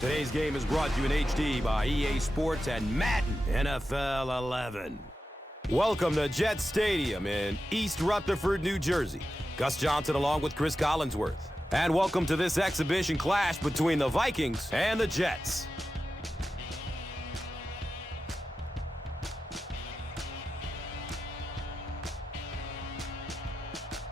Today's game is brought to you in HD by EA Sports and Madden NFL 11. Welcome to Jet Stadium in East Rutherford, New Jersey. Gus Johnson along with Chris Collinsworth. And welcome to this exhibition clash between the Vikings and the Jets.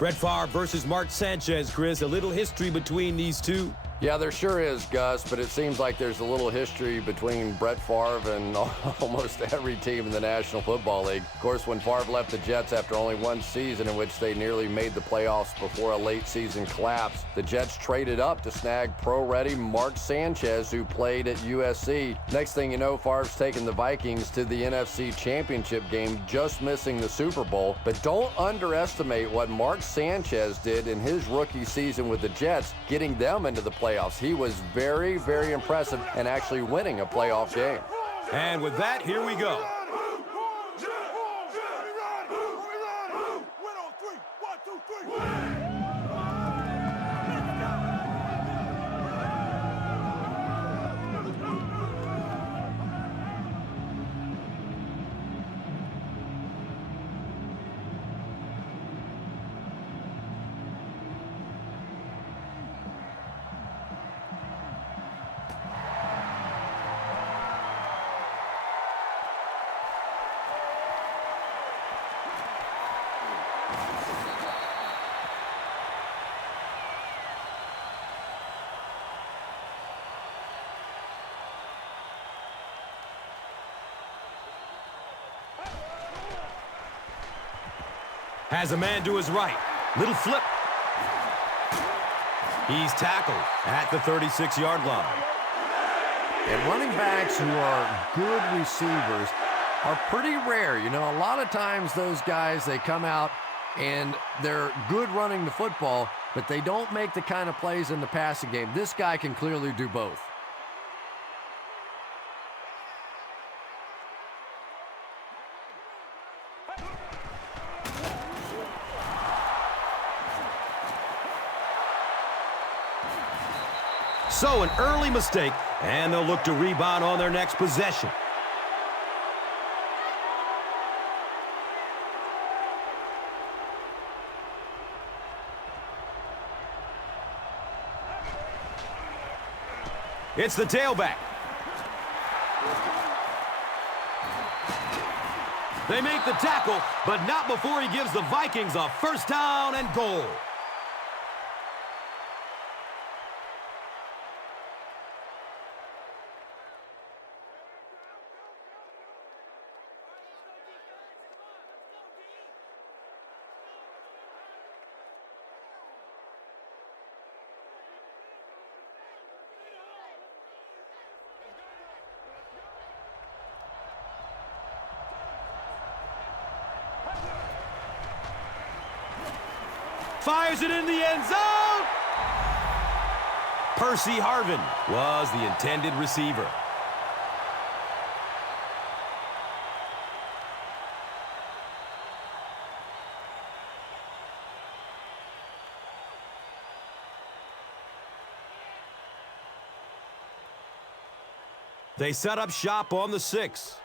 Brett Favre versus Mark Sanchez, Chris. A little history between these two. Yeah, there sure is, Gus, but it seems like there's a little history between Brett Favre and almost every team in the National Football League. Of course, when Favre left the Jets after only one season in which they nearly made the playoffs before a late season collapse, the Jets traded up to snag pro-ready Mark Sanchez, who played at USC. Next thing you know, Favre's taken the Vikings to the NFC Championship game, just missing the Super Bowl. But don't underestimate what Mark Sanchez did in his rookie season with the Jets, getting them into the playoffs. He was very, very impressive and actually winning a playoff game. And with that, here we go. Has a man to his right. Little flip. He's tackled at the 36-yard line. And running backs who are good receivers are pretty rare. You know, a lot of times those guys, they come out and they're good running the football, but they don't make the kind of plays in the passing game. This guy can clearly do both. So an early mistake, and they'll look to rebound on their next possession. It's the tailback. They make the tackle, but not before he gives the Vikings a first down and goal. Fires it in the end zone. Percy Harvin was the intended receiver. They set up shop on the 6.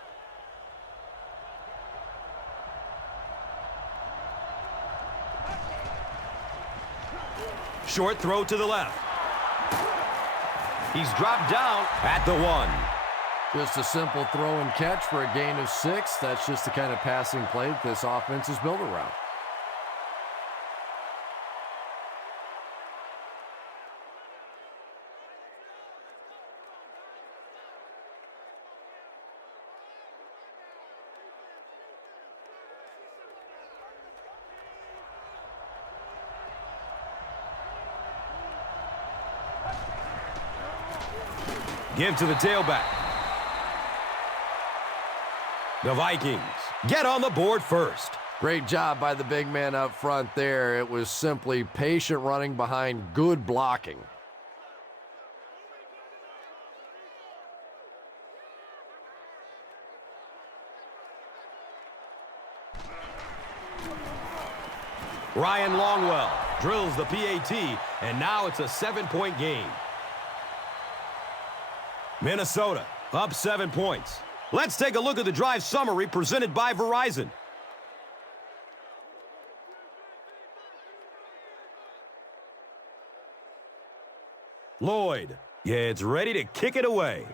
Short throw to the left. He's dropped down at the 1. Just a simple throw and catch for a gain of 6. That's just the kind of passing play that this offense is built around. Give to the tailback. The Vikings get on the board first. Great job by the big man up front there. It was simply patient running behind good blocking. Ryan Longwell drills the PAT, and now it's a 7-point game. Minnesota up 7 points. Let's take a look at the drive summary presented by Verizon. Lloyd gets ready to kick it away.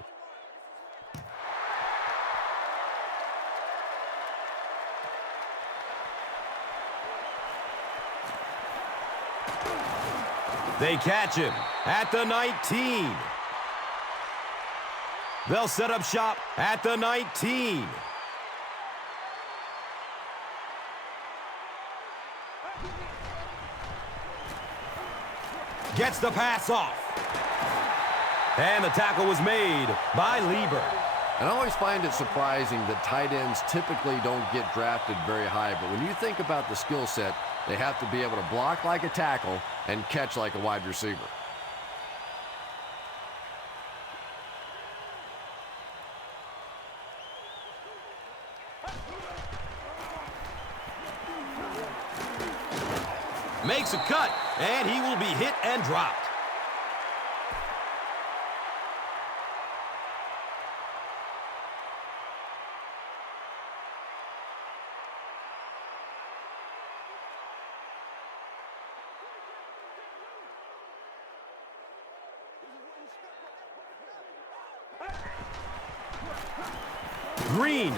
They catch him at the 19. They'll set up shop at the 19. Gets the pass off. And the tackle was made by Lieber. And I always find it surprising that tight ends typically don't get drafted very high. But when you think about the skill set, they have to be able to block like a tackle and catch like a wide receiver. Makes a cut, and he will be hit and dropped. Green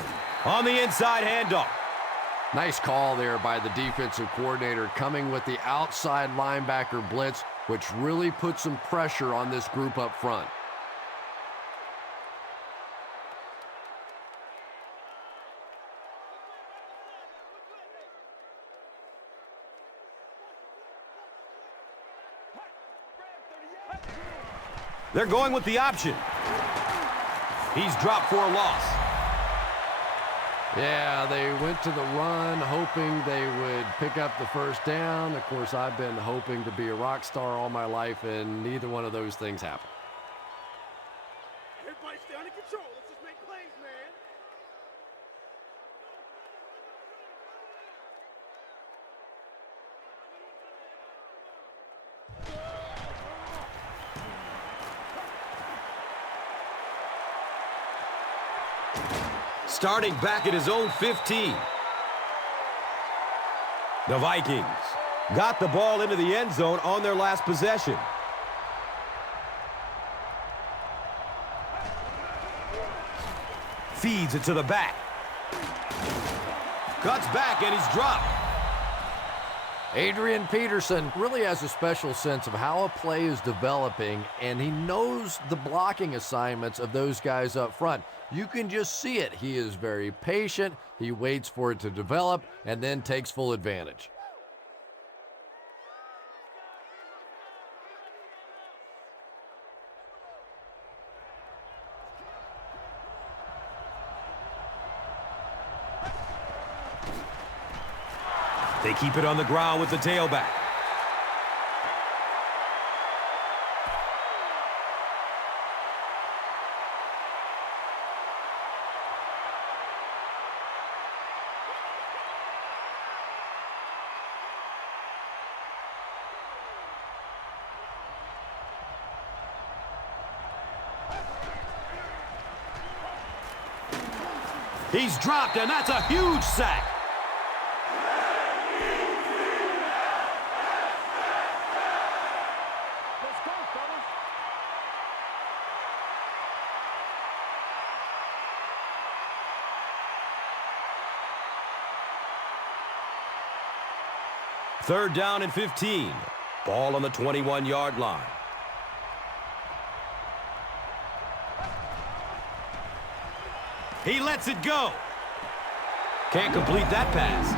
on the inside handoff. Nice call there by the defensive coordinator, coming with the outside linebacker blitz, which really put some pressure on this group up front. They're going with the option. He's dropped for a loss. Yeah, they went to the run, hoping they would pick up the first down. Of course, I've been hoping to be a rock star all my life, and neither one of those things happened. Everybody stay under control. Let's just make plays, man. Starting back at his own 15. The Vikings got the ball into the end zone on their last possession. Feeds it to the back. Cuts back and he's dropped. Adrian Peterson really has a special sense of how a play is developing, and he knows the blocking assignments of those guys up front. You can just see it. He is very patient. He waits for it to develop and then takes full advantage. They keep it on the ground with the tailback. He's dropped, and that's a huge sack. Let's go, fellas. Third down and 15. Ball on the 21-yard line. He lets it go. Can't complete that pass.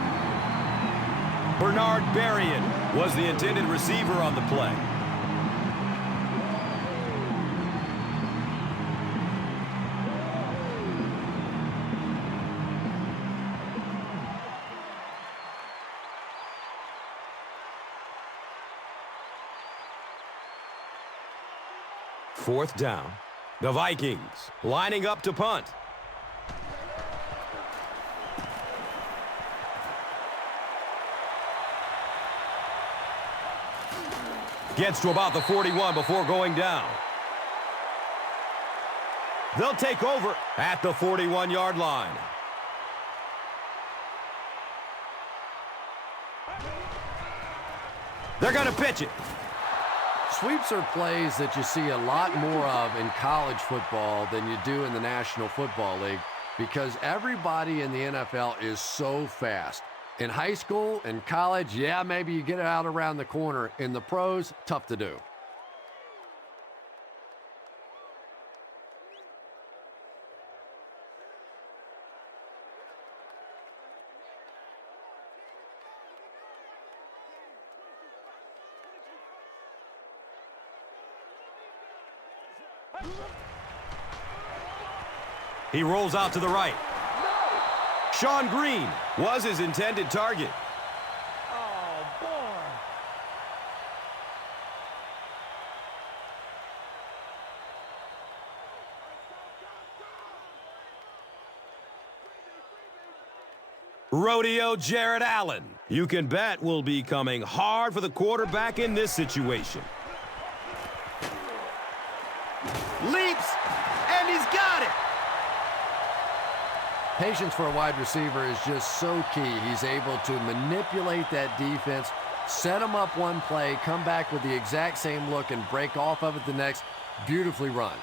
Bernard Berrien was the intended receiver on the play. Fourth down. The Vikings lining up to punt. Gets to about the 41 before going down. They'll take over at the 41-yard line. They're going to pitch it. Sweeps are plays that you see a lot more of in college football than you do in the National Football League because everybody in the NFL is so fast. In high school and college, yeah, maybe you get it out around the corner. In the pros, tough to do. He rolls out to the right. Sean Green was his intended target. Oh, boy. Rodeo Jared Allen. You can bet will be coming hard for the quarterback in this situation. Leaps, and he's got it. Patience for a wide receiver is just so key. He's able to manipulate that defense, set them up one play, come back with the exact same look, and break off of it the next. Beautifully run.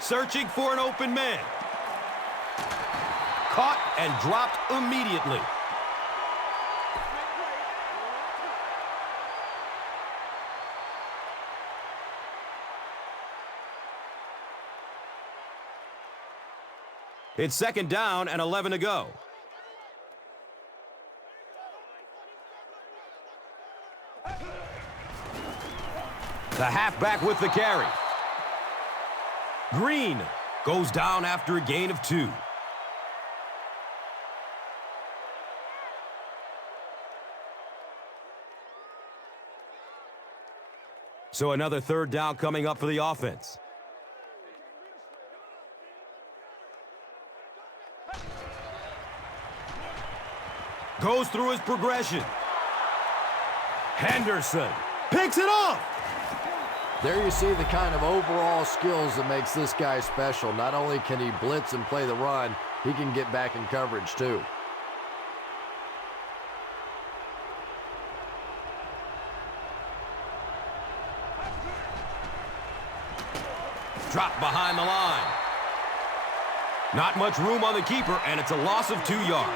Searching for an open man. Caught and dropped immediately. It's second down and 11 to go. The halfback with the carry. Green goes down after a gain of 2. So another third down coming up for the offense. Goes through his progression. Henderson picks it off. There you see the kind of overall skills that makes this guy special. Not only can he blitz and play the run, he can get back in coverage too. Dropped behind the line. Not much room on the keeper, and it's a loss of 2 yards.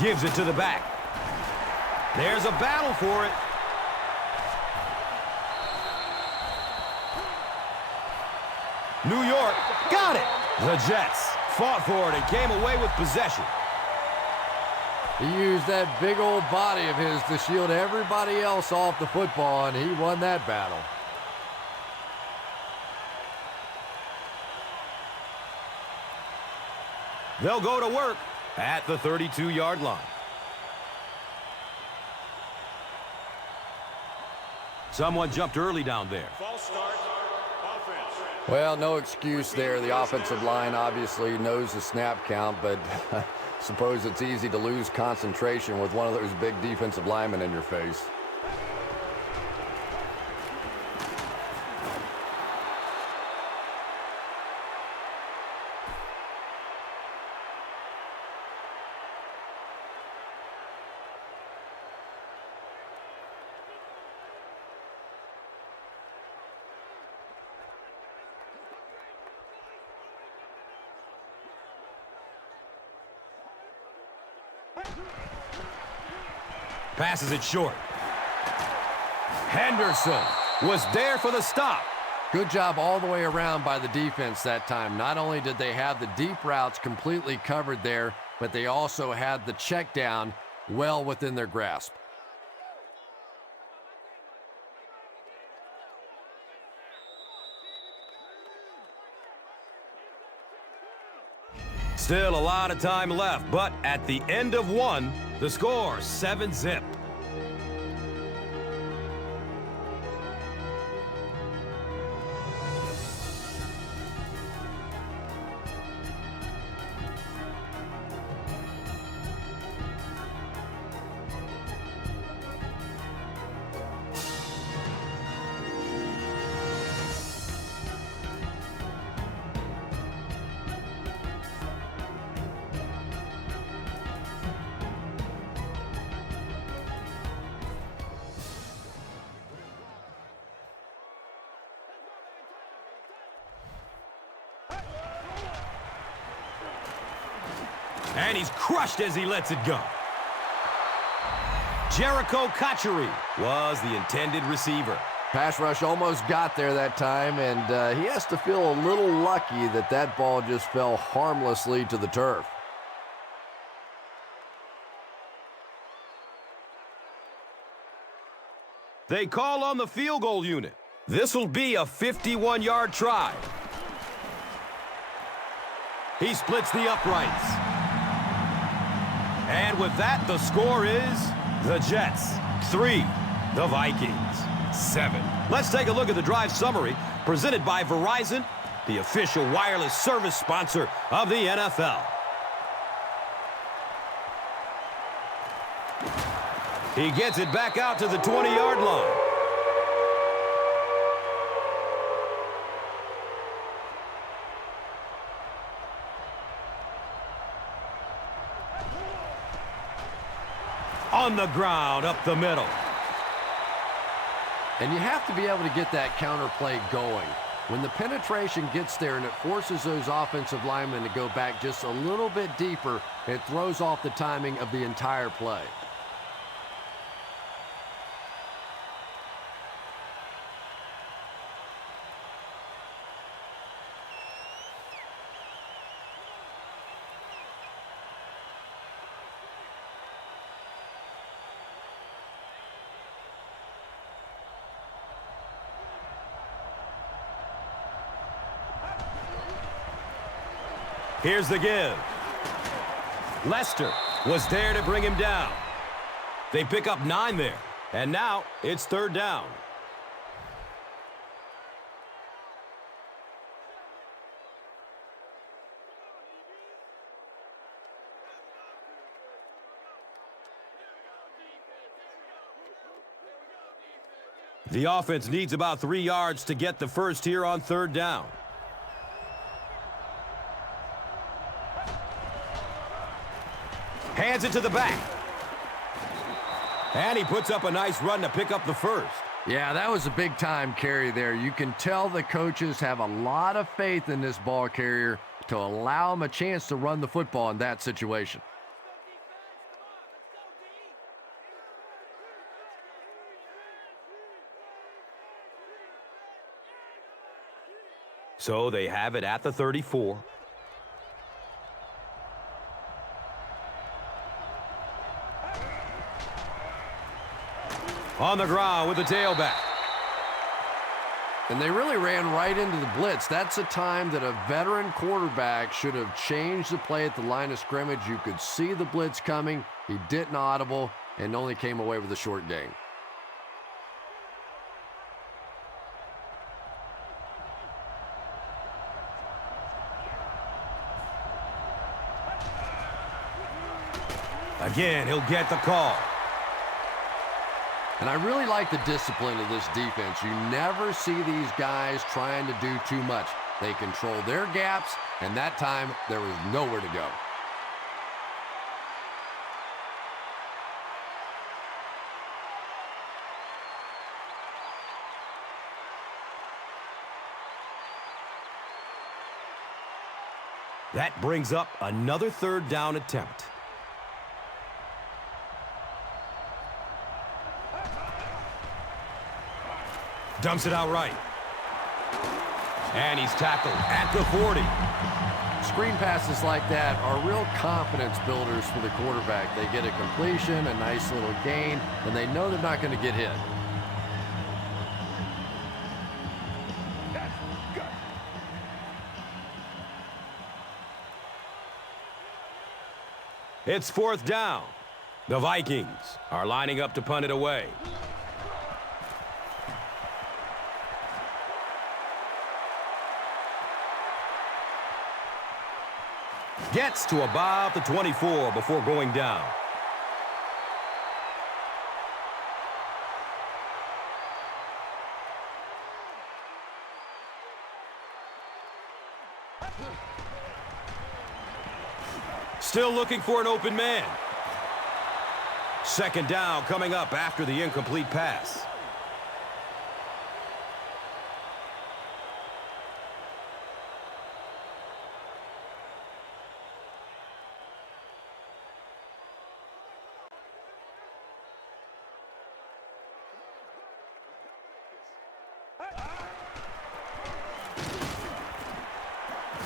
Gives it to the back. There's a battle for it. New York got it. The Jets fought for it and came away with possession. He used that big old body of his to shield everybody else off the football, and he won that battle. They'll go to work at the 32-yard line. Someone jumped early down there. False start. Offense. Well, no excuse there. The offensive line obviously knows the snap count, but suppose it's easy to lose concentration with one of those big defensive linemen in your face. Passes it short. Henderson was there for the stop. Good job all the way around by the defense that time. Not only did they have the deep routes completely covered there, but they also had the check down well within their grasp. Still a lot of time left, but at the end of one, the score 7-zip. And he's crushed as he lets it go. Jericho Kocheri was the intended receiver. Pass rush almost got there that time, and he has to feel a little lucky that that ball just fell harmlessly to the turf. They call on the field goal unit. This will be a 51-yard try. He splits the uprights. And with that, the score is the Jets 3, the Vikings 7. Let's take a look at the drive summary presented by Verizon, the official wireless service sponsor of the NFL. He gets it back out to the 20-yard line. On the ground, up the middle. And you have to be able to get that counter play going. When the penetration gets there and it forces those offensive linemen to go back just a little bit deeper, it throws off the timing of the entire play. Here's the give. Lester was there to bring him down. They pick up 9 there. And now it's 3rd down. The offense needs about 3 yards to get the first here on 3rd down. Hands it to the back. And he puts up a nice run to pick up the first. Yeah, that was a big-time carry there. You can tell the coaches have a lot of faith in this ball carrier to allow him a chance to run the football in that situation. So they have it at the 34. On the ground with the tailback. And they really ran right into the blitz. That's a time that a veteran quarterback should have changed the play at the line of scrimmage. You could see the blitz coming. He didn't audible and only came away with a short gain. Again, he'll get the call. And I really like the discipline of this defense. You never see these guys trying to do too much. They control their gaps, and that time there was nowhere to go. That brings up another 3rd down attempt. Dumps it out right. And he's tackled at the 40. Screen passes like that are real confidence builders for the quarterback. They get a completion, a nice little gain, and they know they're not going to get hit. It's 4th down. The Vikings are lining up to punt it away. Gets to about the 24 before going down. Still looking for an open man. 2nd down coming up after the incomplete pass.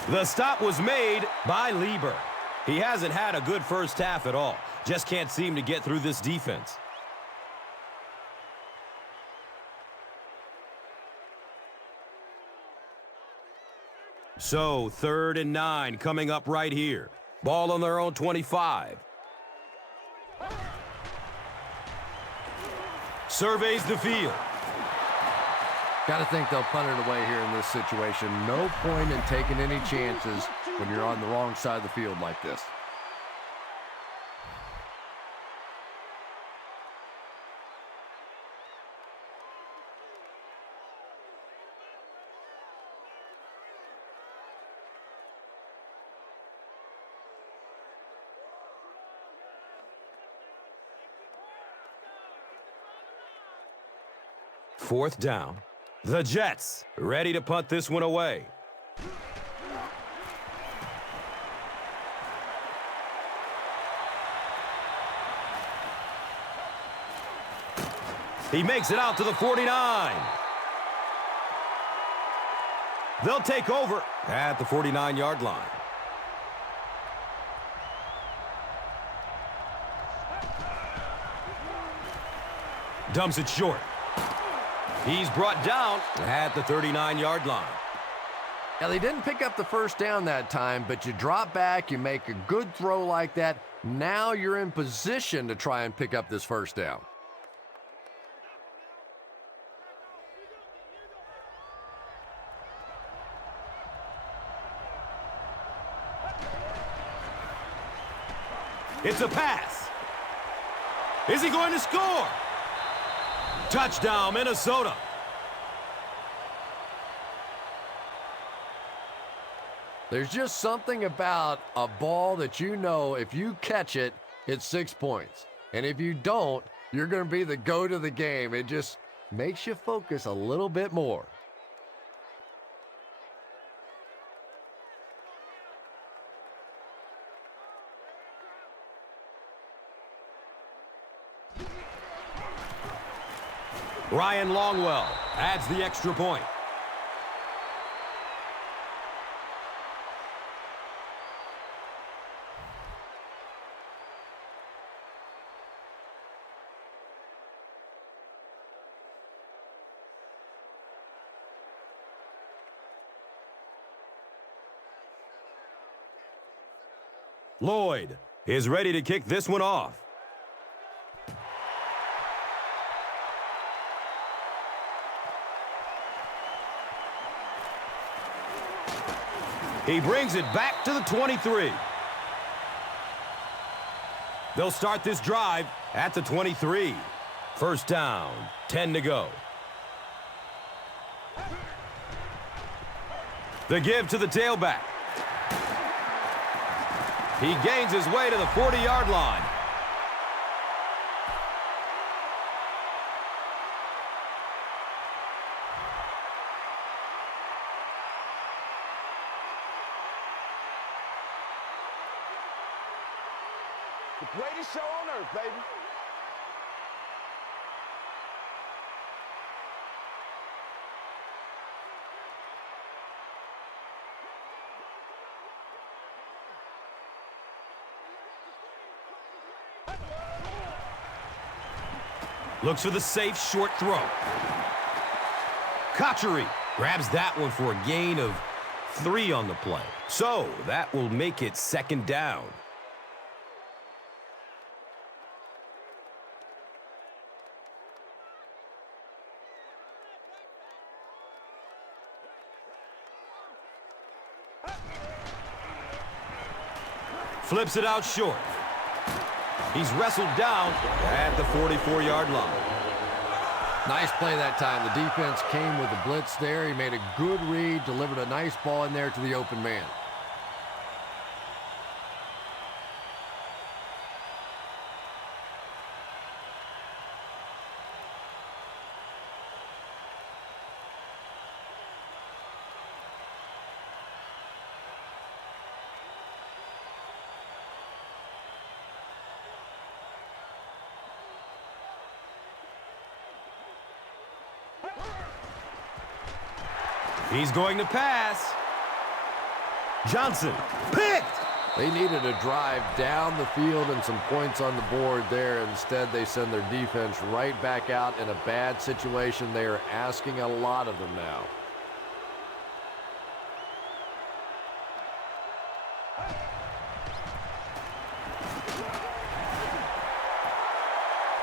The stop was made by Lieber. He hasn't had a good first half at all. Just can't seem to get through this defense. So, 3rd and 9 coming up right here. Ball on their own 25. Surveys the field. Got to think they'll punt it away here in this situation. No point in taking any chances when you're on the wrong side of the field like this. Fourth down. The Jets ready to punt this one away. He makes it out to the 49. They'll take over at the 49-yard line. Dumps it short. He's brought down at the 39-yard line. Now, they didn't pick up the first down that time, but you drop back, you make a good throw like that. Now you're in position to try and pick up this first down. It's a pass. Is he going to score? Touchdown, Minnesota. There's just something about a ball that you know if you catch it, it's 6 points. And if you don't, you're going to be the goat of the game. It just makes you focus a little bit more. Ryan Longwell adds the extra point. Lloyd is ready to kick this one off. He brings it back to the 23. They'll start this drive at the 23. First down, 10 to go. The give to the tailback. He gains his way to the 40-yard line. The greatest show on earth, baby. Looks for the safe short throw. Kachary grabs that one for a gain of 3 on the play. So that will make it 2nd down. Flips it out short. He's wrestled down at the 44-yard line. Nice play that time. The defense came with the blitz there. He made a good read, delivered a nice ball in there to the open man. He's going to pass. Johnson, picked! They needed a drive down the field and some points on the board there. Instead, they send their defense right back out in a bad situation. They are asking a lot of them now.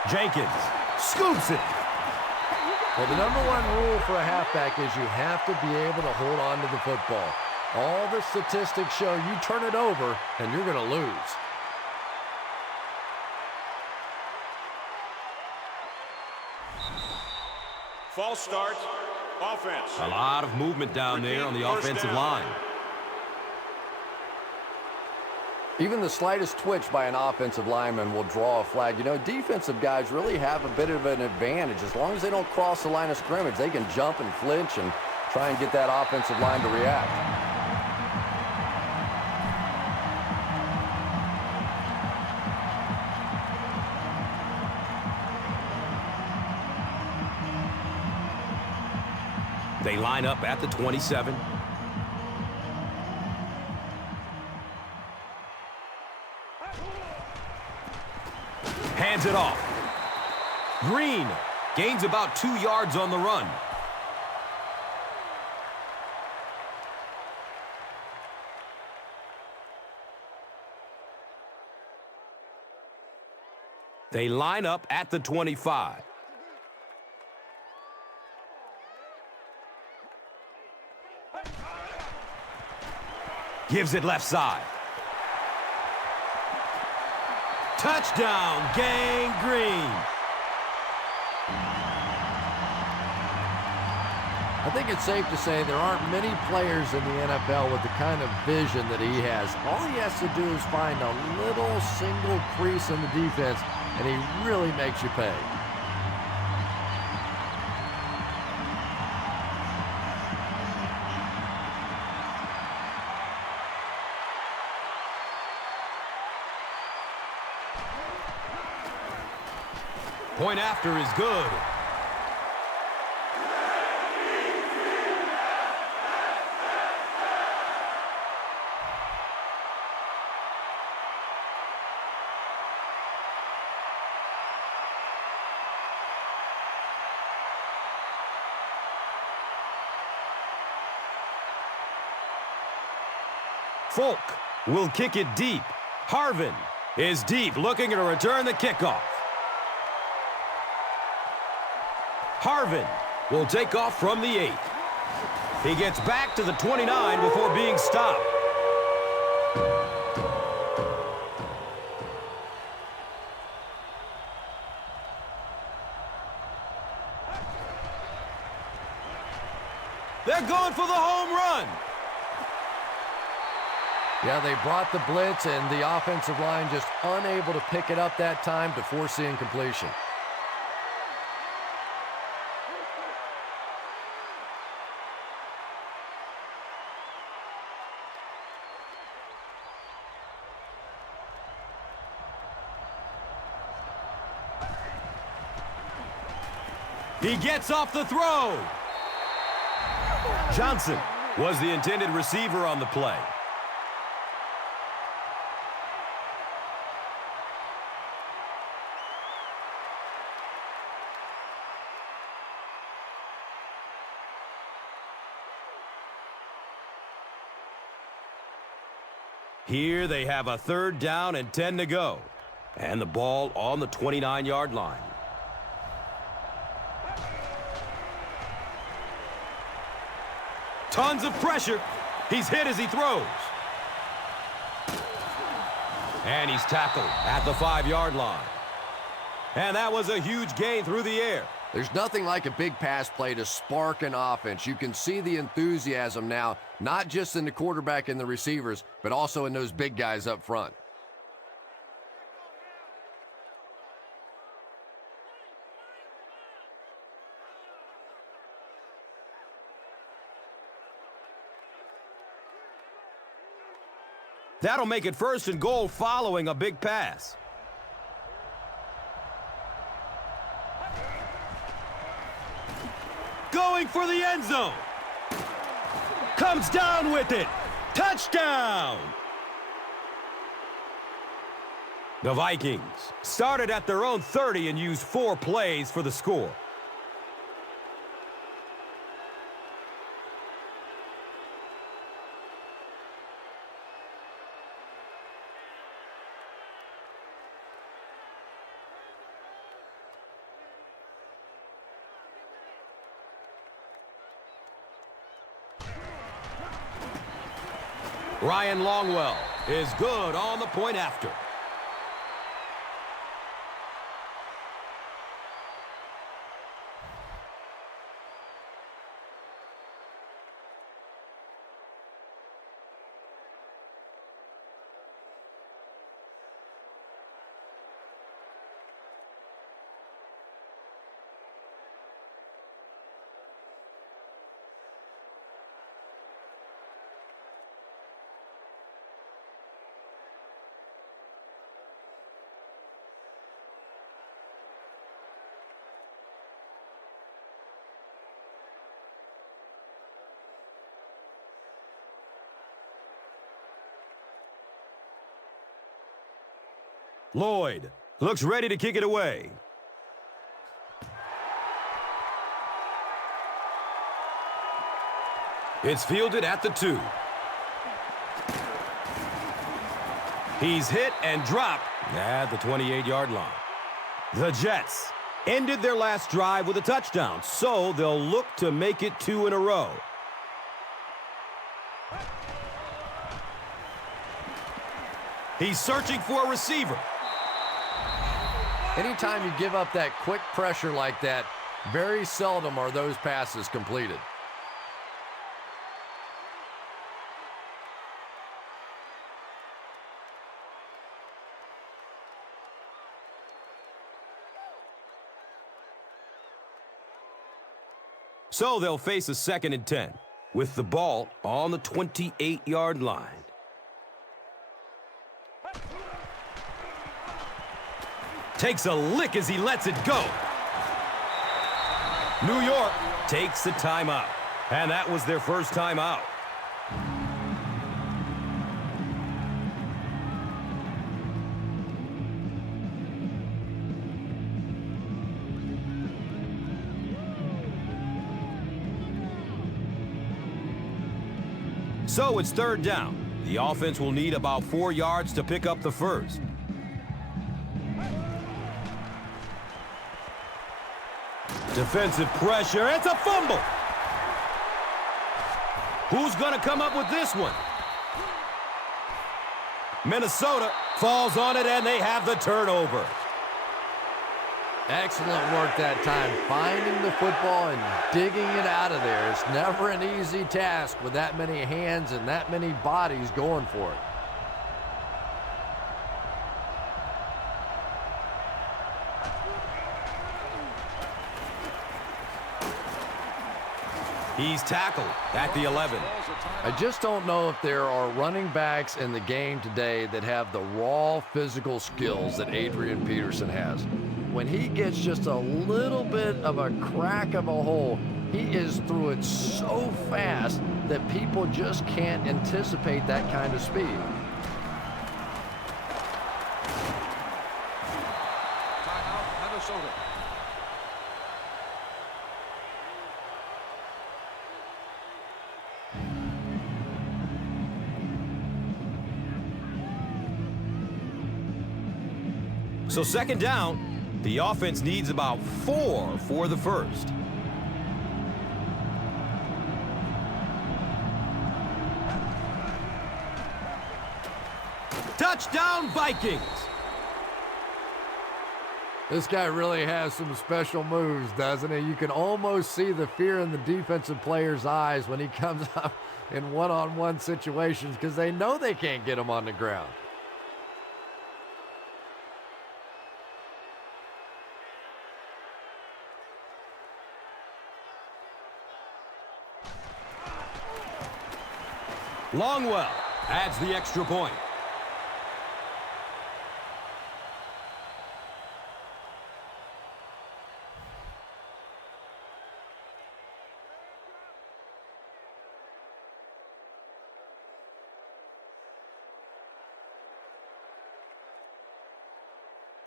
Jenkins scoops it. Well, the number one rule for a halfback is you have to be able to hold on to the football. All the statistics show you turn it over and you're going to lose. False start, offense. A lot of movement down there on the offensive line. Even the slightest twitch by an offensive lineman will draw a flag. You know, defensive guys really have a bit of an advantage. As long as they don't cross the line of scrimmage, they can jump and flinch and try and get that offensive line to react. They line up at the 27. Hands it off. Green gains about 2 yards on the run. They line up at the 25. Gives it left side. Touchdown, Gang Green. I think it's safe to say there aren't many players in the NFL with the kind of vision that he has. All he has to do is find a little single crease in the defense, and he really makes you pay. Point after is good. Folk will kick it deep. Harvin is deep, looking to return the kickoff. Harvin will take off from the 8. He gets back to the 29 before being stopped. They're going for the home run. Yeah, they brought the blitz, and the offensive line just unable to pick it up that time to force the incompletion. He gets off the throw. Johnson was the intended receiver on the play. Here they have a 3rd down and 10 to go. And the ball on the 29-yard line. Tons of pressure. He's hit as he throws. And he's tackled at the 5-yard line. And that was a huge gain through the air. There's nothing like a big pass play to spark an offense. You can see the enthusiasm now, not just in the quarterback and the receivers, but also in those big guys up front. That'll make it 1st and goal following a big pass. Going for the end zone. Comes down with it. Touchdown! The Vikings started at their own 30 and used 4 plays for the score. Ryan Longwell is good on the point after. Lloyd looks ready to kick it away. It's fielded at the 2. He's hit and dropped at the 28-yard line. The Jets ended their last drive with a touchdown, so they'll look to make it 2 in a row. He's searching for a receiver. Anytime you give up that quick pressure like that, very seldom are those passes completed. So they'll face a 2nd and 10 with the ball on the 28-yard line. Takes a lick as he lets it go. New York takes the timeout. And that was their first timeout. So it's 3rd down. The offense will need about 4 yards to pick up the first. Defensive pressure. It's a fumble. Who's going to come up with this one? Minnesota falls on it, and they have the turnover. Excellent work that time, finding the football and digging it out of there. It's never an easy task with that many hands and that many bodies going for it. He's tackled at the 11. I just don't know if there are running backs in the game today that have the raw physical skills that Adrian Peterson has. When he gets just a little bit of a crack of a hole, he is through it so fast that people just can't anticipate that kind of speed. Timeout, Minnesota. So second down, the offense needs about 4 for the first. Touchdown, Vikings! This guy really has some special moves, doesn't he? You can almost see the fear in the defensive player's eyes when he comes up in one-on-one situations because they know they can't get him on the ground. Longwell adds the extra point.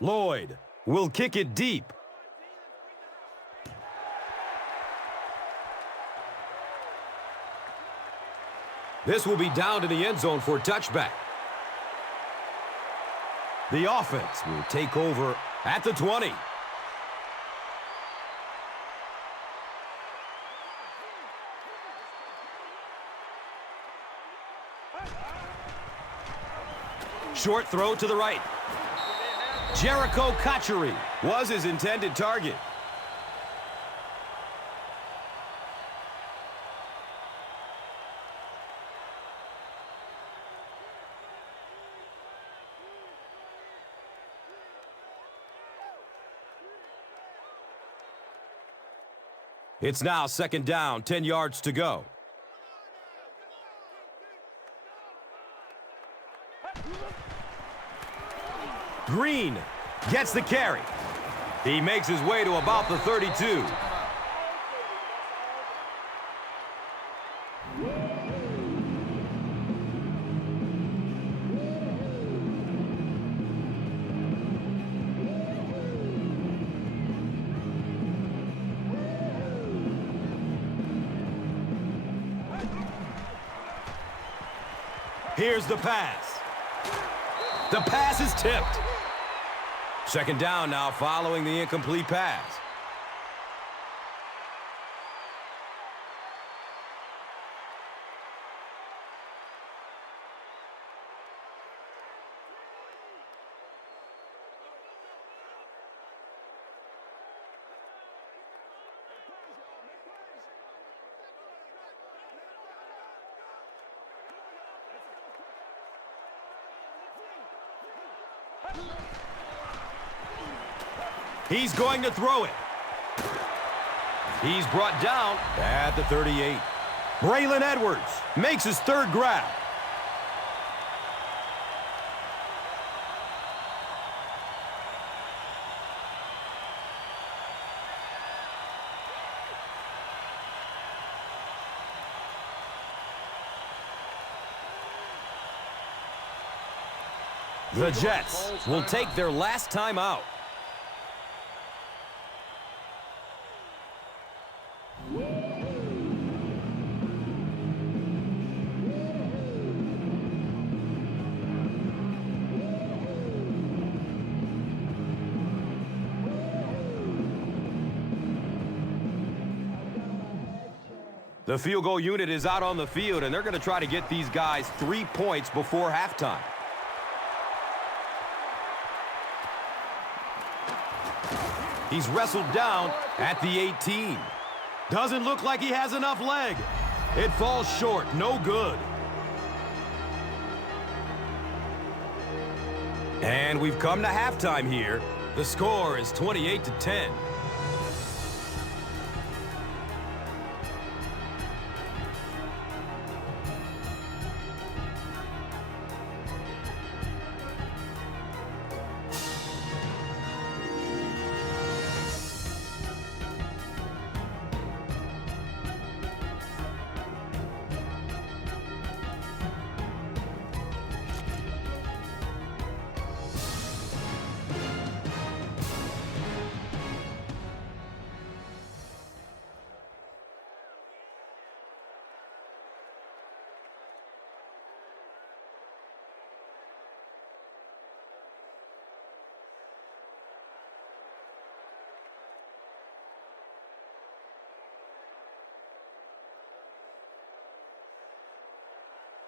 Lloyd will kick it deep. This will be down to the end zone for a touchback. The offense will take over at the 20. Short throw to the right. Jericho Kocheri was his intended target. It's now second down, 10 yards to go. Green gets the carry. He makes his way to about the 32. Here's the pass. The pass is tipped. Second down now following the incomplete pass. He's going to throw it. He's brought down at the 38. Braylon Edwards makes his third grab. The Jets will take their last time out. The field goal unit is out on the field, and they're going to try to get these guys 3 points before halftime. He's wrestled down at the 18. Doesn't look like he has enough leg. It falls short, no good. And we've come to halftime here. The score is 28-10.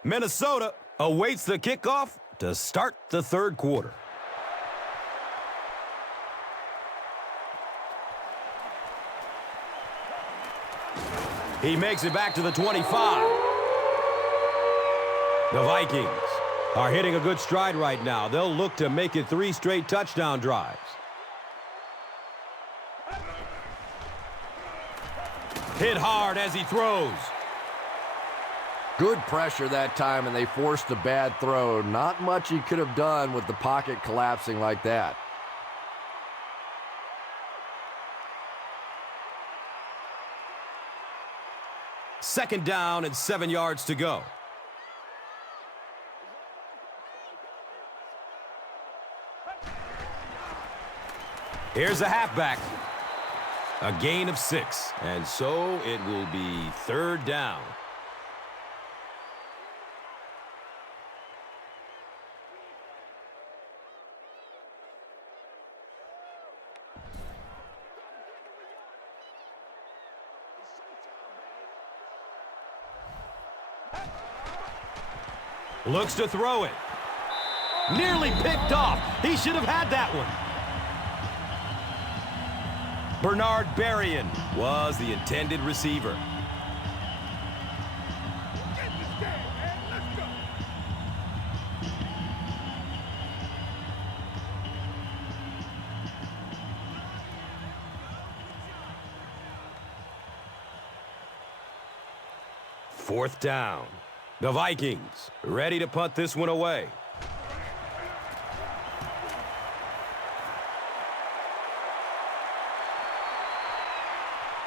Minnesota awaits the kickoff to start the third quarter. He makes it back to the 25. The Vikings are hitting a good stride right now. They'll look to make it 3 straight touchdown drives. Hit hard as he throws. Good pressure that time, and they forced a bad throw. Not much he could have done with the pocket collapsing like that. Second down and 7 yards to go. Here's the halfback. A gain of 6. And so it will be third down. Looks to throw it. Nearly picked off. He should have had that one. Bernard Berrien was the intended receiver. Fourth down. The Vikings ready to punt this one away.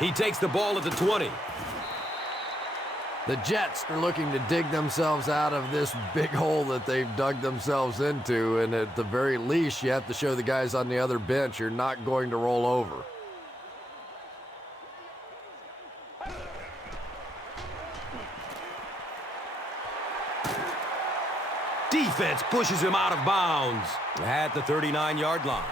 He takes the ball at the 20. The Jets are looking to dig themselves out of this big hole that they've dug themselves into, and at the very least, you have to show the guys on the other bench you're not going to roll over. Defense pushes him out of bounds at the 39-yard line.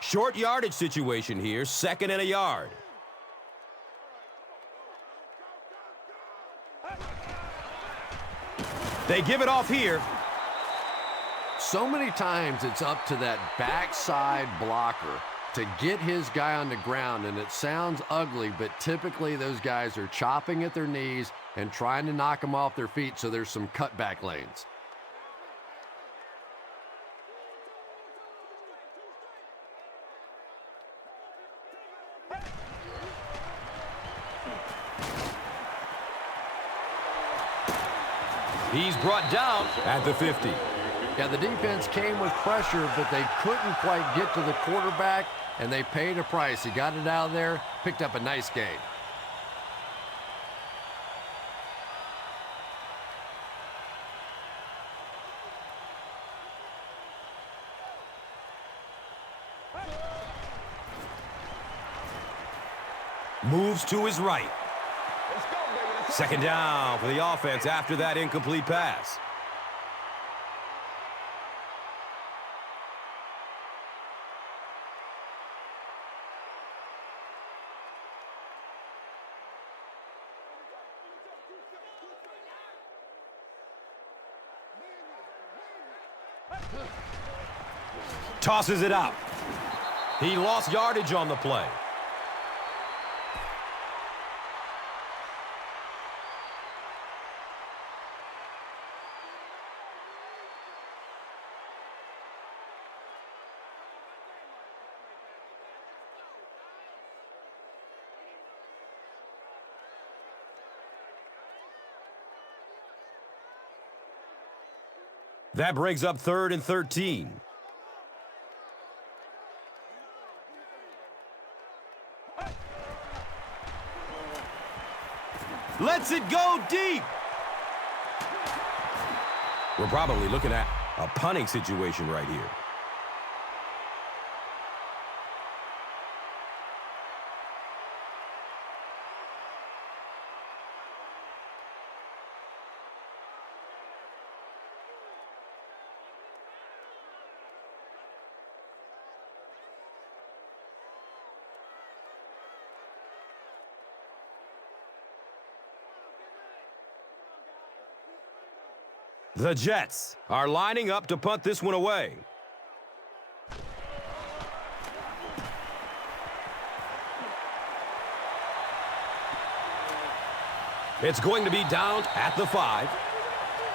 Short yardage situation here, 2nd and a yard. They give it off here. So many times it's up to that backside blocker to get his guy on the ground, and it sounds ugly, but typically those guys are chopping at their knees and trying to knock them off their feet, so there's some cutback lanes. He's brought down at the 50. Yeah, the defense came with pressure, but they couldn't quite get to the quarterback, and they paid a price. He got it out of there, picked up a nice gain. Moves to his right. Second down for the offense after that incomplete pass. Tosses it out. He lost yardage on the play. That brings up 3rd and 13. Lets it go deep. We're probably looking at a punting situation right here. The Jets are lining up to punt this one away. It's going to be down at the 5.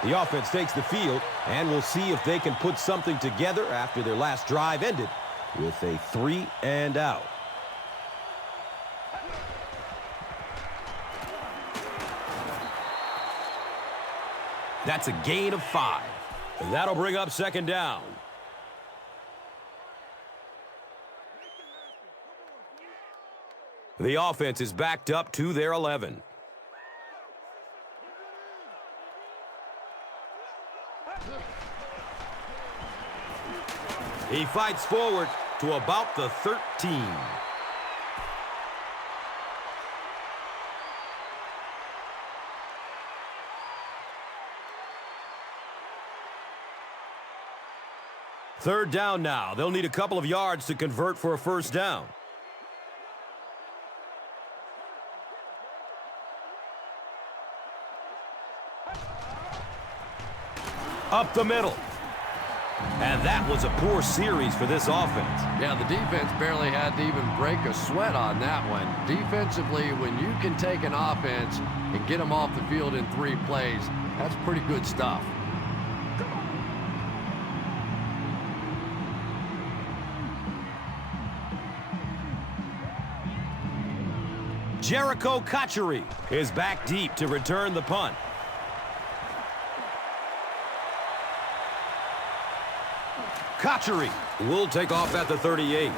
The offense takes the field, and we'll see if they can put something together after their last drive ended with a 3 and out. That's a gain of 5. And that'll bring up second down. The offense is backed up to their 11. He fights forward to about the 13. Third down now. They'll need a couple of yards to convert for a first down. Up the middle. And that was a poor series for this offense. Yeah, the defense barely had to even break a sweat on that one. Defensively, when you can take an offense and get them off the field in 3 plays, that's pretty good stuff. Jericho Kocheri is back deep to return the punt. Kocheri will take off at the 38.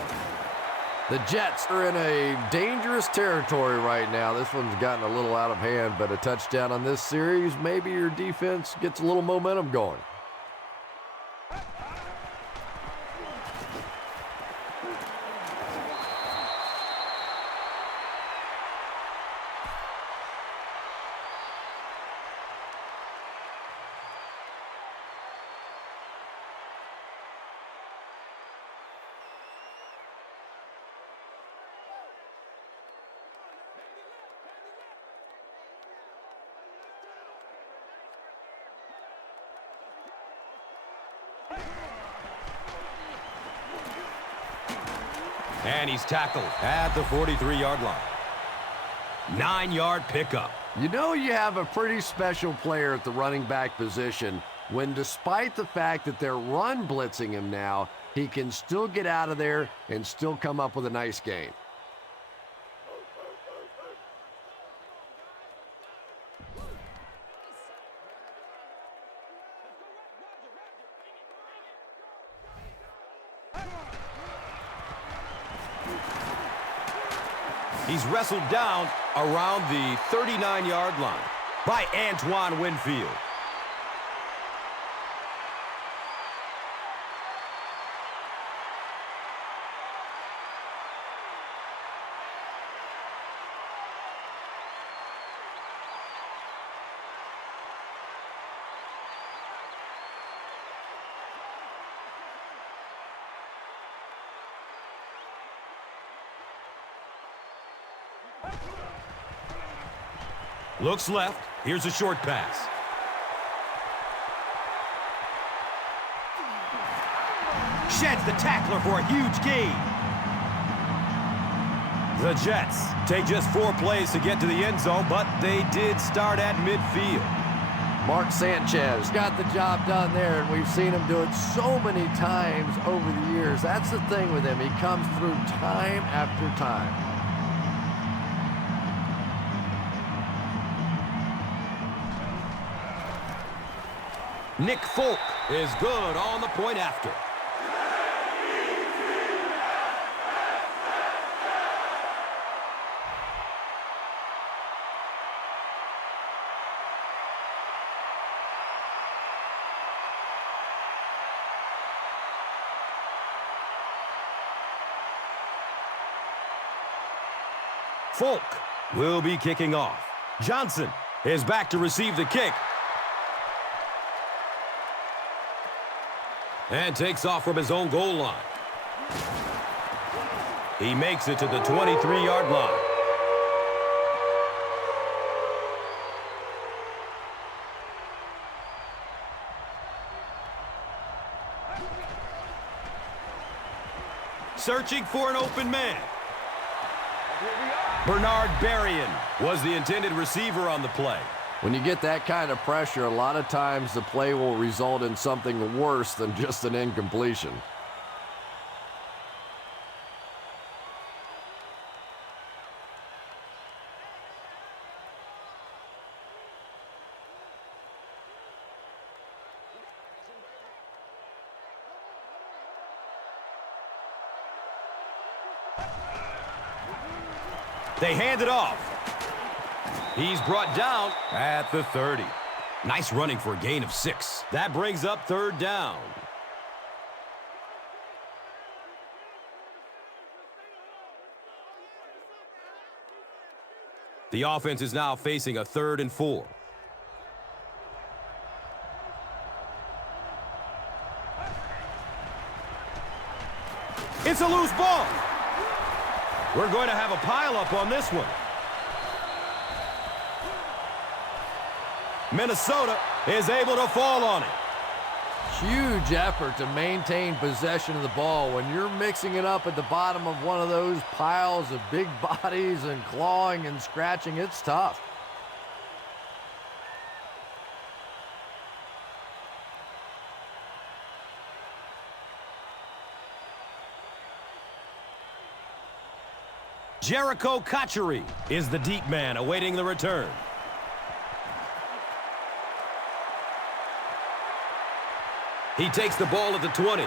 The Jets are in a dangerous territory right now. This one's gotten a little out of hand, but a touchdown on this series, maybe your defense gets a little momentum going. And he's tackled at the 43-yard line. 9-yard pickup. You know you have a pretty special player at the running back position when, despite the fact that they're run blitzing him now, he can still get out of there and still come up with a nice gain. He's wrestled down around the 39-yard line by Antoine Winfield. Looks left. Here's a short pass. Sheds the tackler for a huge gain. The Jets take just 4 plays to get to the end zone, but they did start at midfield. Mark Sanchez got the job done there, and we've seen him do it so many times over the years. That's the thing with him. He comes through time after time. Nick Folk is good on the point after. Folk will be kicking off. Johnson is back to receive the kick. And takes off from his own goal line. He makes it to the 23-yard line. searching for an open man. Bernard Berrien was the intended receiver on the play. When you get that kind of pressure, a lot of times the play will result in something worse than just an incompletion. They hand it off. He's brought down at the 30. Nice running for a gain of 6. That brings up third down. The offense is now facing a 3rd and 4. It's a loose ball. We're going to have a pileup on this one. Minnesota is able to fall on it. Huge effort to maintain possession of the ball. When you're mixing it up at the bottom of one of those piles of big bodies and clawing and scratching, it's tough. Jericho Cotchery is the deep man awaiting the return. He takes the ball at the 20.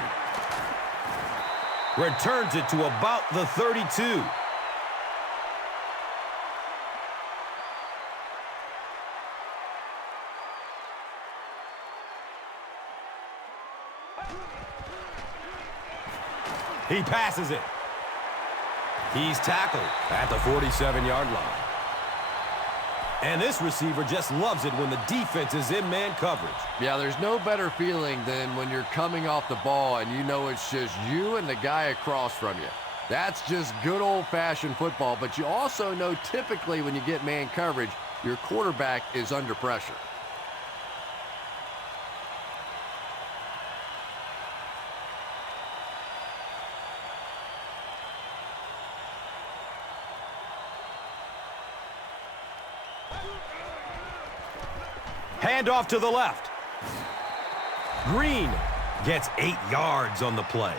Returns it to about the 32. He passes it. He's tackled at the 47-yard line. And this receiver just loves it when the defense is in man coverage. Yeah, there's no better feeling than when you're coming off the ball and you know it's just you and the guy across from you. That's just good old-fashioned football, but you also know typically when you get man coverage, your quarterback is under pressure. Handoff to the left. Green gets 8 yards on the play.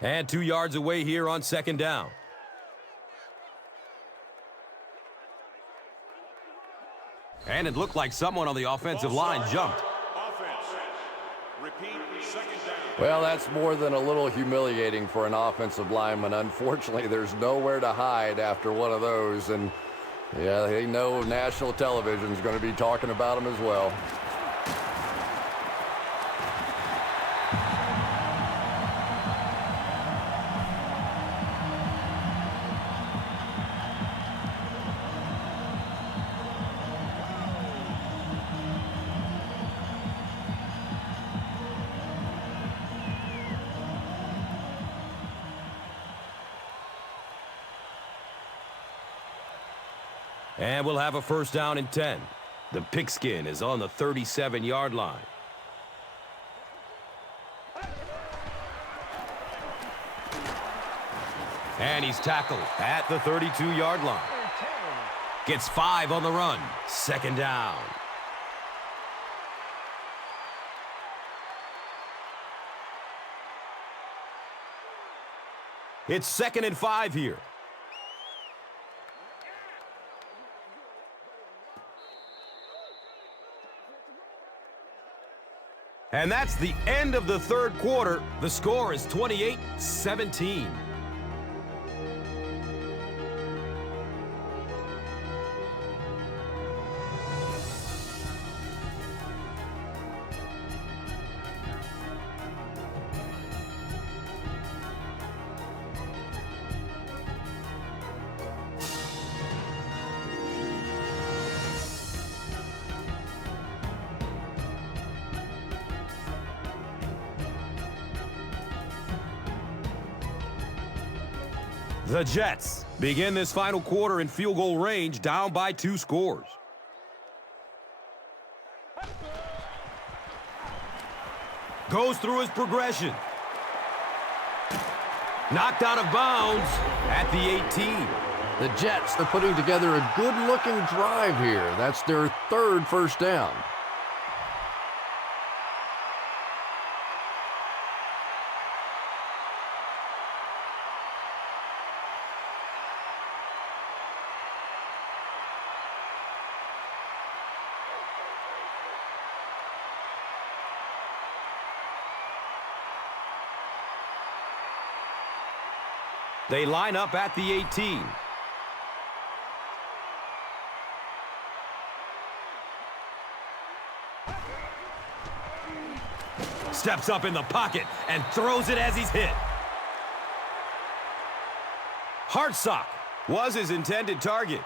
And 2 yards away here on 2nd down. And it looked like someone on the offensive line jumped. Offense. Repeat, 2nd down. Well, that's more than a little humiliating for an offensive lineman. Unfortunately, there's nowhere to hide after one of those. And, yeah, they know national television is going to be talking about them as well. And we'll have a 1st down and 10. The pigskin is on the 37-yard line. And he's tackled at the 32-yard line. Gets 5 on the run. 2nd down. It's 2nd and 5 here. And that's the end of the 3rd quarter. The score is 28-17. The Jets begin this final quarter in field goal range, down by 2 scores. Goes through his progression. Knocked out of bounds at the 18. The Jets are putting together a good-looking drive here. That's their 3rd first down. They line up at the 18. Steps up in the pocket and throws it as he's hit. Hartsock was his intended target.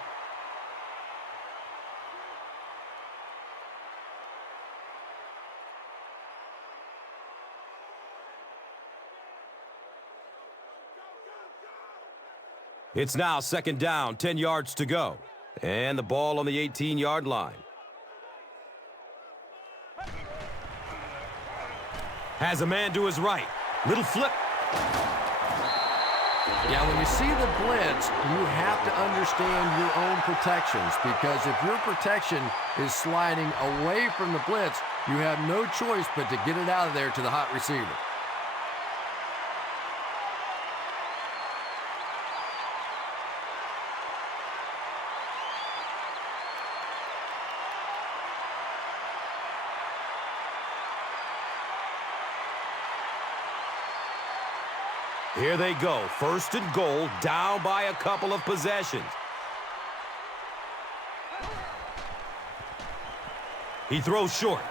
It's now 2nd down, 10 yards to go. And the ball on the 18-yard line. Has a man to his right. Little flip. Yeah, when you see the blitz, you have to understand your own protections, because if your protection is sliding away from the blitz, you have no choice but to get it out of there to the hot receiver. Here they go, 1st and goal, down by a couple of possessions. He throws short.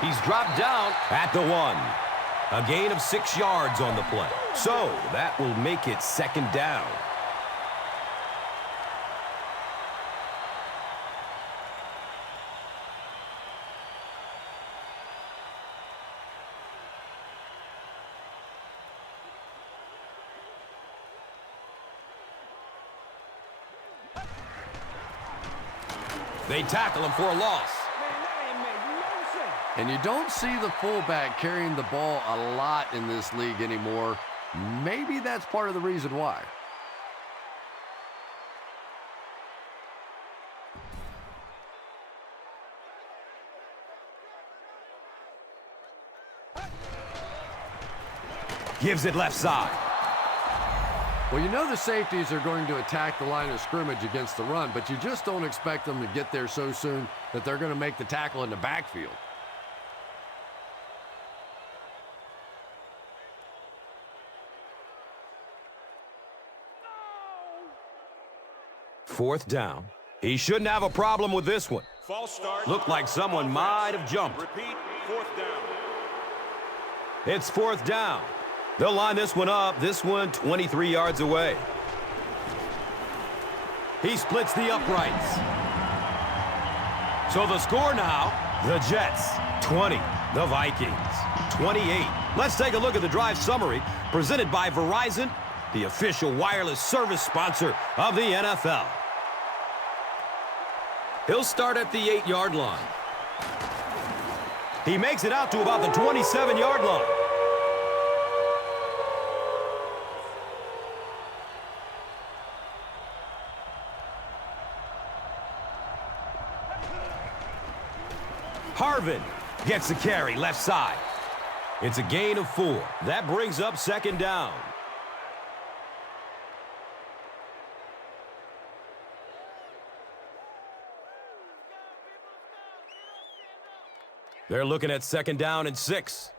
He's dropped down at the 1. A gain of 6 yards on the play. So that will make it 2nd down. They tackle him for a loss. And you don't see the fullback carrying the ball a lot in this league anymore. Maybe that's part of the reason why. Gives it left side. Well, you know the safeties are going to attack the line of scrimmage against the run, but you just don't expect them to get there so soon that they're going to make the tackle in the backfield. Fourth down. He shouldn't have a problem with this one. False start. Looked like someone might have jumped. Repeat, 4th down. It's 4th down. They'll line this one up. This one 23 yards away. He splits the uprights. So the score now, the Jets 20, the Vikings 28. Let's take a look at the drive summary presented by Verizon, the official wireless service sponsor of the NFL. He'll start at the 8-yard line. He makes it out to about the 27-yard line. Harvin gets the carry left side. It's a gain of 4. That brings up 2nd down. They're looking at 2nd down and 6.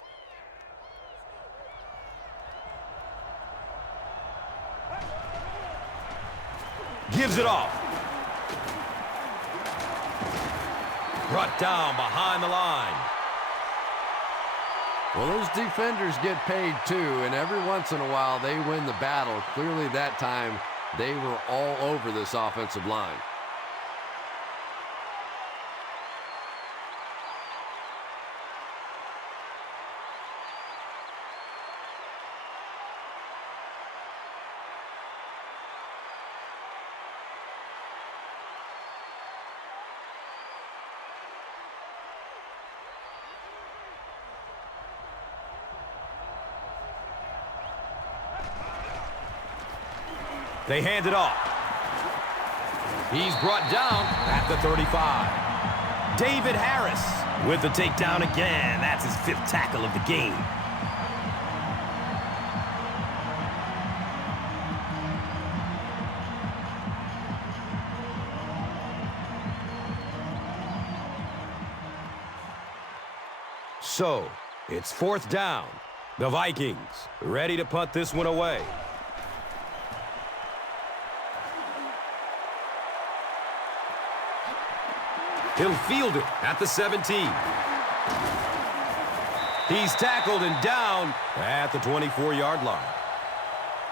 Gives it off. Brought down behind the line. Well, those defenders get paid too, and every once in a while they win the battle. Clearly that time they were all over this offensive line. They hand it off. He's brought down at the 35. David Harris with the takedown again. That's his 5th tackle of the game. So, it's 4th down. The Vikings ready to punt this one away. He'll field it at the 17. He's tackled and down at the 24-yard line.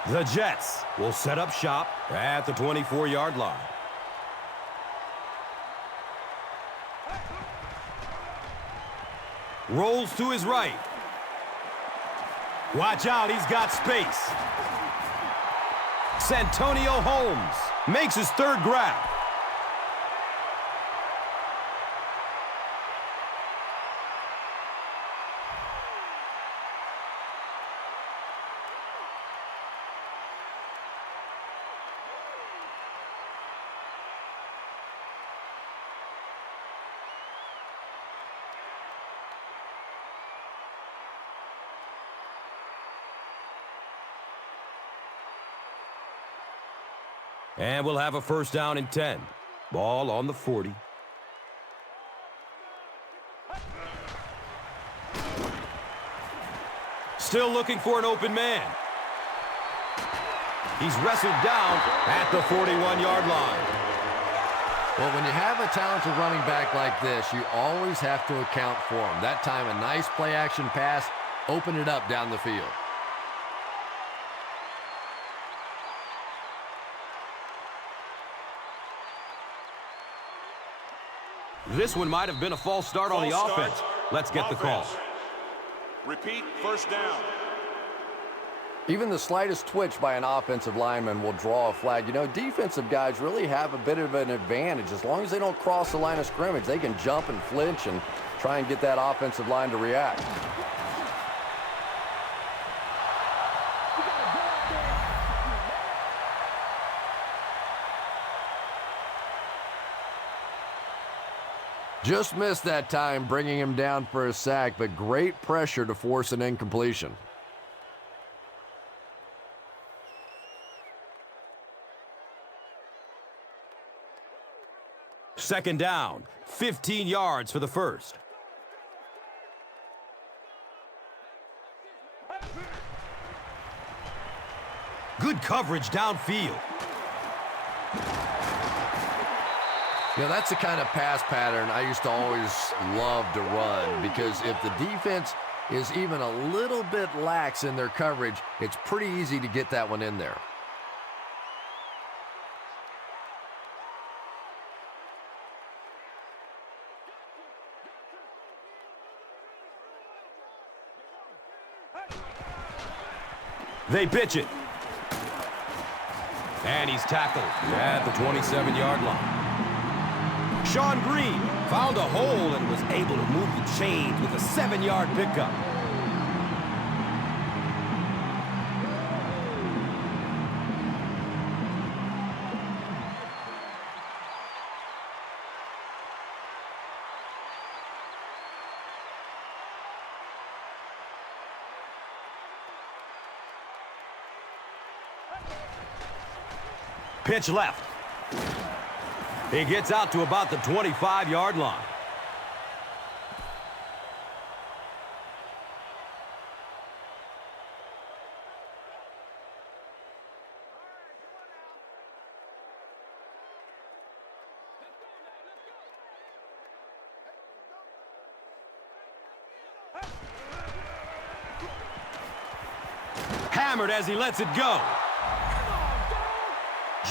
The Jets will set up shop at the 24-yard line. Rolls to his right. Watch out, he's got space. Santonio Holmes makes his 3rd grab. And we'll have a 1st down and 10. Ball on the 40. Still looking for an open man. He's wrestled down at the 41-yard line. Well, when you have a talented running back like this, you always have to account for him. That time, a nice play-action pass opened it up down the field. This one might have been a false start on the offense. Let's get the call. Repeat, 1st down. Even the slightest twitch by an offensive lineman will draw a flag. You know, defensive guys really have a bit of an advantage. As long as they don't cross the line of scrimmage, they can jump and flinch and try and get that offensive line to react. Just missed that time, bringing him down for a sack, but great pressure to force an incompletion. Second down, 15 yards for the 1st. Good coverage downfield. You know, that's the kind of pass pattern I used to always love to run, because if the defense is even a little bit lax in their coverage, it's pretty easy to get that one in there. They pitch it. And he's tackled at the 27-yard line. Sean Green found a hole and was able to move the chains with a 7-yard pickup. Pitch left. He gets out to about the 25-yard line. Hammered as he lets it go.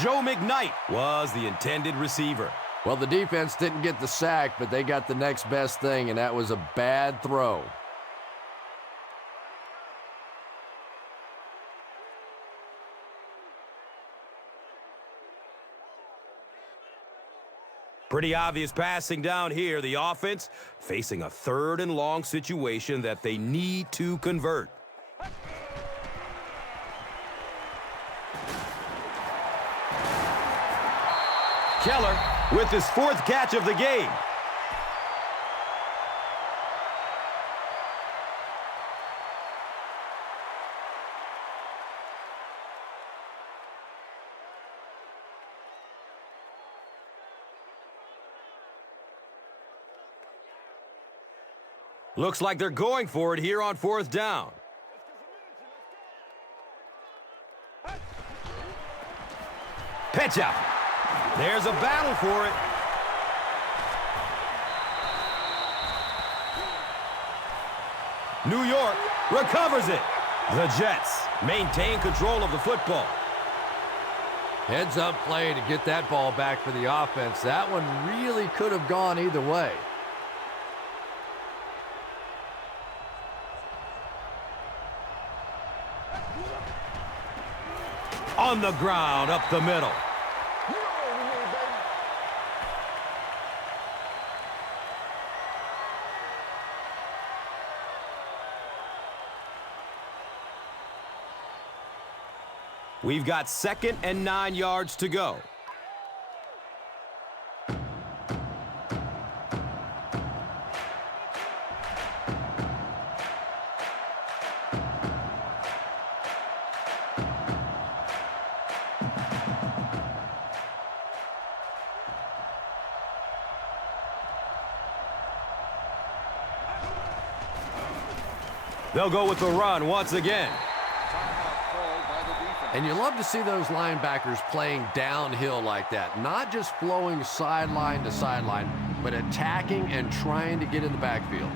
Joe McKnight was the intended receiver. Well, the defense didn't get the sack, but they got the next best thing, and that was a bad throw. Pretty obvious passing down here. The offense facing a 3rd and long situation that they need to convert. Keller with his 4th catch of the game. Looks like they're going for it here on 4th down. Pitch out. There's a battle for it. New York recovers it. The Jets maintain control of the football. Heads-up play to get that ball back for the offense. That one really could have gone either way. On the ground, up the middle. We've got 2nd and 9 yards to go. They'll go with the run once again. And you love to see those linebackers playing downhill like that. Not just flowing sideline to sideline, but attacking and trying to get in the backfield.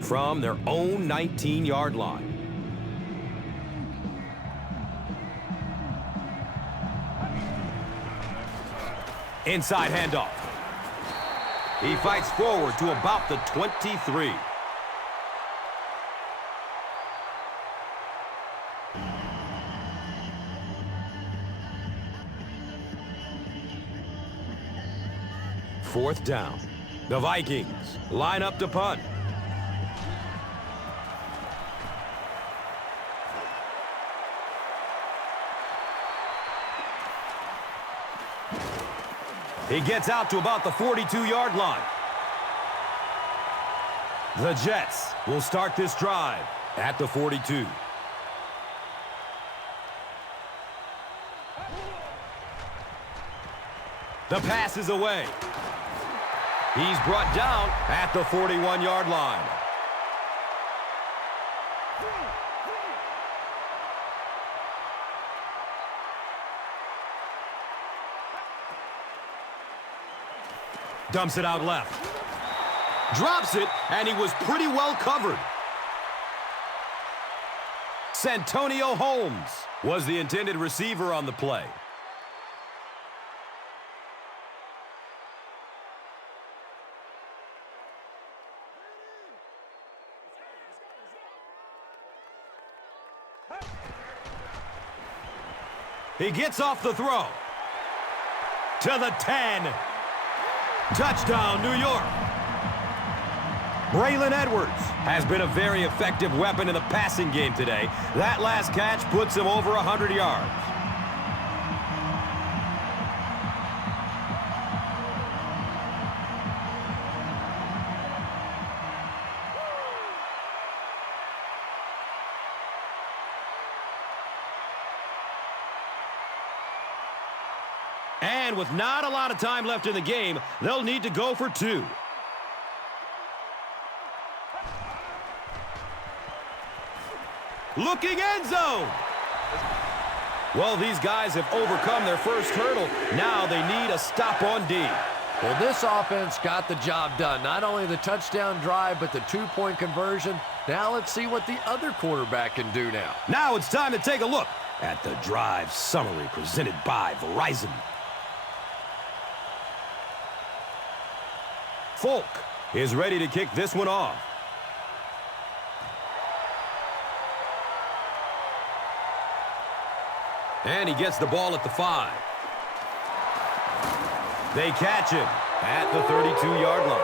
From their own 19-yard line. Inside handoff. He fights forward to about the 23. Fourth down. The Vikings line up to punt. He gets out to about the 42-yard line. The Jets will start this drive at the 42. The pass is away. He's brought down at the 41-yard line. Dumps it out left. Drops it, and he was pretty well covered. Santonio Holmes was the intended receiver on the play. He gets off the throw. To the 10. Touchdown, New York. Braylon Edwards has been a very effective weapon in the passing game today. That last catch puts him over 100 yards. And with not a lot of time left in the game, they'll need to go for 2. Looking end zone. Well, these guys have overcome their first hurdle. Now they need a stop on D. Well, this offense got the job done. Not only the touchdown drive, but the 2-point conversion. Now let's see what the other quarterback can do now. Now it's time to take a look at the drive summary presented by Verizon. Folk is ready to kick this one off. And he gets the ball at the 5. They catch him at the 32-yard line.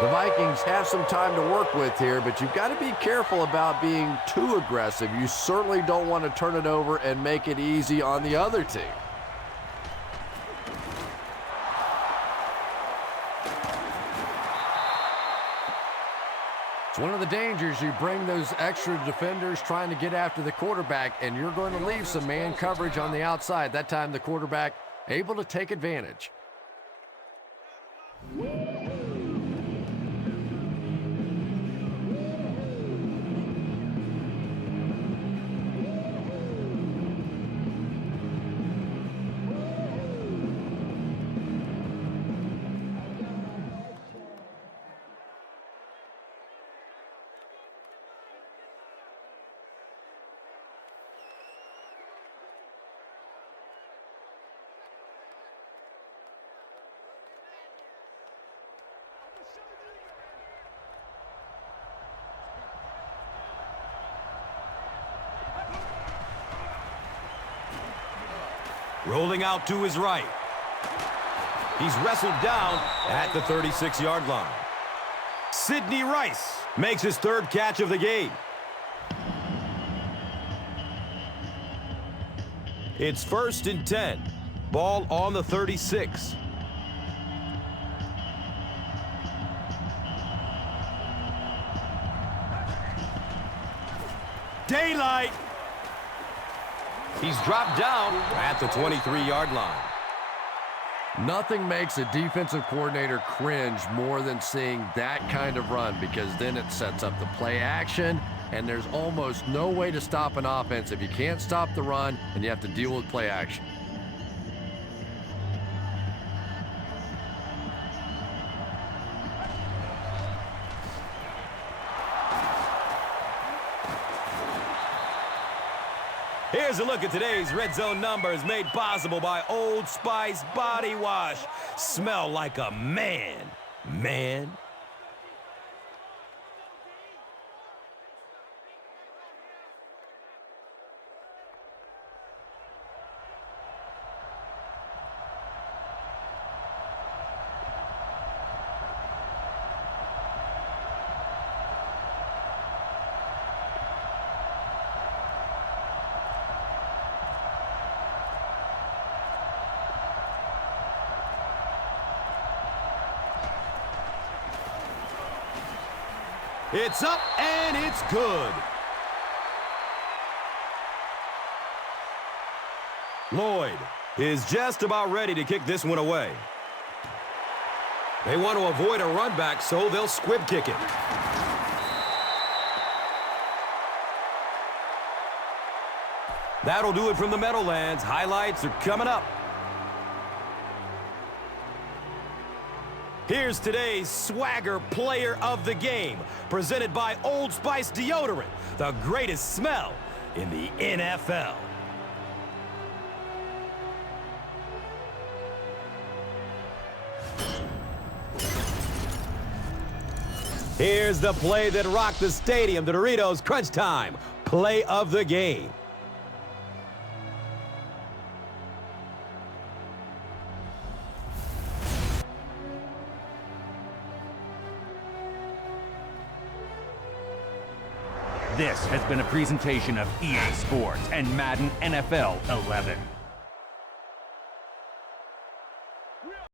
The Vikings have some time to work with here, but you've got to be careful about being too aggressive. You certainly don't want to turn it over and make it easy on the other team. It's one of the dangers. You bring those extra defenders trying to get after the quarterback, and you're going to leave some man coverage on the outside. That time the quarterback able to take advantage. Rolling out to his right. He's wrestled down at the 36-yard line. Sidney Rice makes his third catch of the game. It's 1st and 10. Ball on the 36. Daylight. He's dropped down at the 23-yard line. Nothing makes a defensive coordinator cringe more than seeing that kind of run, because then it sets up the play action, and there's almost no way to stop an offense if you can't stop the run and you have to deal with play action. Here's a look at today's Red Zone numbers, made possible by Old Spice Body Wash. Smell like a man, man. It's up and it's good. Lloyd is just about ready to kick this one away. They want to avoid a run back, so they'll squib kick it. That'll do it from the Meadowlands. Highlights are coming up. Here's today's Swagger Player of the Game, presented by Old Spice Deodorant, the greatest smell in the NFL. Here's the play that rocked the stadium, the Doritos Crunch Time Play of the Game. This has been a presentation of EA Sports and Madden NFL 11.